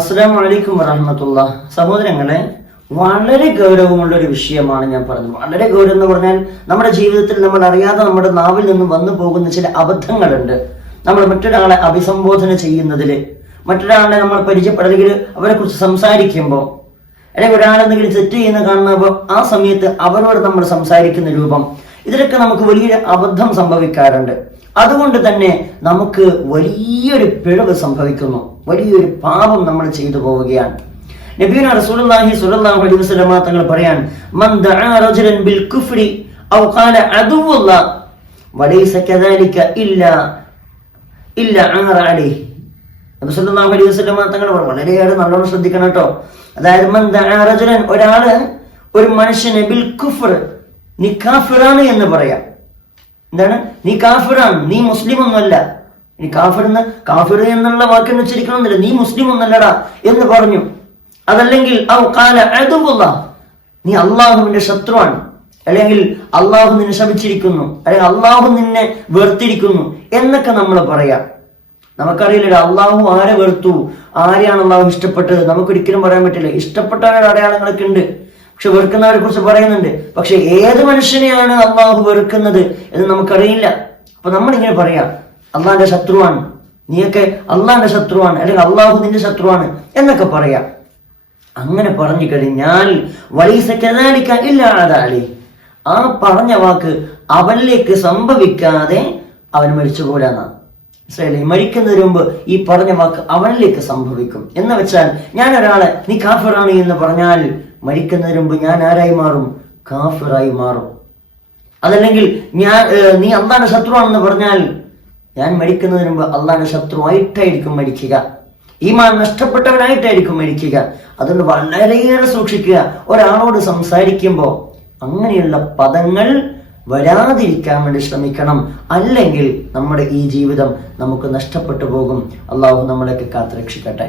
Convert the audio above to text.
അസ്സലാമു അലൈക്കും വറഹ്മത്തുള്ളാഹി. സഹോദരങ്ങളെ, വളരെ ഗൗരവമുള്ള ഒരു വിഷയമാണ് ഞാൻ പറഞ്ഞത്. വളരെ ഗൗരവം എന്ന് പറഞ്ഞാൽ നമ്മുടെ ജീവിതത്തിൽ നമ്മൾ അറിയാതെ നമ്മുടെ നാവിൽ നിന്നും വന്നു പോകുന്ന ചില അബദ്ധങ്ങളുണ്ട്. നമ്മൾ മറ്റൊരാളെ അഭിസംബോധന ചെയ്യുന്നതിൽ, മറ്റൊരാളെ നമ്മൾ പരിചയപ്പെടലെങ്കിൽ അവരെ കുറിച്ച് സംസാരിക്കുമ്പോൾ, അല്ലെങ്കിൽ ഒരാളെന്തെങ്കിലും തെറ്റ് ചെയ്യുന്ന കാണുമ്പോൾ ആ സമയത്ത് അവരോട് നമ്മൾ സംസാരിക്കുന്ന രൂപം, ഇതിലൊക്കെ നമുക്ക് വലിയൊരു അബദ്ധം സംഭവിക്കാറുണ്ട്. അതുകൊണ്ട് തന്നെ നമുക്ക് വലിയൊരു പിഴവ് സംഭവിക്കുന്നു, വലിയൊരു പാപം നമ്മൾ ചെയ്തു പോവുകയാണ്. നബിയുന റസൂലുള്ളാഹി സ്വല്ലല്ലാഹു അലൈഹി വസല്ലം തങ്ങൾ പറയാൻ, മൻ ദഅ റജുലൻ ബിൽ കുഫ്രി ഔ ഖാല അദുവുല്ലാഹ് വലൈസ കദാലിക ഇല്ലാ അമറ അലൈഹി. നബി സ്വല്ലല്ലാഹു അലൈഹി വസല്ലം തങ്ങൾ വളരെയേറെ നല്ലോണം ശ്രദ്ധിക്കണം കേട്ടോ. അതായത് മൻ ദഅ റജുലൻ, ഒരാള് ഒരു മനുഷ്യനെ ബിൽ കുഫ്ർ, നീ കാഫിറാണ് എന്ന് പറയാം. എന്താണ്? നീ കാഫിറാണ്, നീ മുസ്ലിം ഒന്നല്ല. നീ കാഫിർ എന്നുള്ള വാക്കിന് ഉച്ചരിക്കണമെന്നില്ല, നീ മുസ്ലിം ഒന്നല്ലടാ എന്ന് പറഞ്ഞു. അതല്ലെങ്കിൽ ഔ ഖാല അദുവുല്ലാഹ്, നീ അള്ളാഹുവിന്റെ ശത്രുവാണ്, അല്ലെങ്കിൽ അള്ളാഹു നിന്നെ ശപിച്ചിരിക്കുന്നു, അല്ലെങ്കിൽ അള്ളാഹു നിന്നെ വെറുത്തിരിക്കുന്നു എന്നൊക്കെ നമ്മൾ പറയാം. നമുക്കറിയില്ല അള്ളാഹു ആരെ വെറുത്തു, ആരെയാണ് അള്ളാഹു ഇഷ്ടപ്പെട്ടത്, നമുക്കൊരിക്കലും പറയാൻ പറ്റില്ല. ഇഷ്ടപ്പെട്ടവരുടെ അടയാളങ്ങളൊക്കെ ഉണ്ട്, പക്ഷെ വെറുക്കുന്നവരെ കുറിച്ച് പറയുന്നുണ്ട്. പക്ഷെ ഏത് മനുഷ്യനെയാണ് അള്ളാഹു വെറുക്കുന്നത് എന്ന് നമുക്കറിയില്ല. അപ്പൊ നമ്മളിങ്ങനെ പറയാം, അള്ളാഹിന്റെ ശത്രുവാണ്, നീയൊക്കെ അള്ളാഹിന്റെ ശത്രുവാണ്, അല്ലെങ്കിൽ അള്ളാഹു നിന്റെ ശത്രുവാണ് എന്നൊക്കെ പറയാം. അങ്ങനെ പറഞ്ഞു കഴിഞ്ഞാൽ വലൈസ കദാലിക ഇല്ലാ അദാലി, ആ പറഞ്ഞ വാക്ക് അവനിലേക്ക് സംഭവിക്കാതെ അവൻ മരിച്ചുപോലാന്നാണ്. മനസ്സിലായില്ലേ? മരിക്കുന്നതിന് മുമ്പ് ഈ പറഞ്ഞ വാക്ക് അവനിലേക്ക് സംഭവിക്കും എന്ന് വെച്ചാൽ, ഞാൻ ഒരാളെ നീ കാഫിറാണ് എന്ന് പറഞ്ഞാൽ മരിക്കുന്നതിന് മുമ്പ് ഞാൻ ആരായി മാറും? കാഫിറായി മാറും. അതല്ലെങ്കിൽ നീ അള്ളാന്റെ ശത്രുവാണെന്ന് പറഞ്ഞാൽ ഞാൻ മരിക്കുന്നതിന് മുമ്പ് അള്ളാന്റെ ശത്രുവായിട്ടായിരിക്കും മരിക്കുക, ഈമാൻ നഷ്ടപ്പെട്ടവനായിട്ടായിരിക്കും മരിക്കുക. അതുകൊണ്ട് വളരെയേറെ സൂക്ഷിക്കുക. ഒരാളോട് സംസാരിക്കുമ്പോൾ അങ്ങനെയുള്ള പദങ്ങൾ വരാതിരിക്കാൻ വേണ്ടി ശ്രമിക്കണം. അല്ലെങ്കിൽ നമ്മുടെ ഈ ജീവിതം നമുക്ക് നഷ്ടപ്പെട്ടു പോകും. അള്ളാഹു നമ്മളെയൊക്കെ കാത്തുരക്ഷിക്കട്ടെ.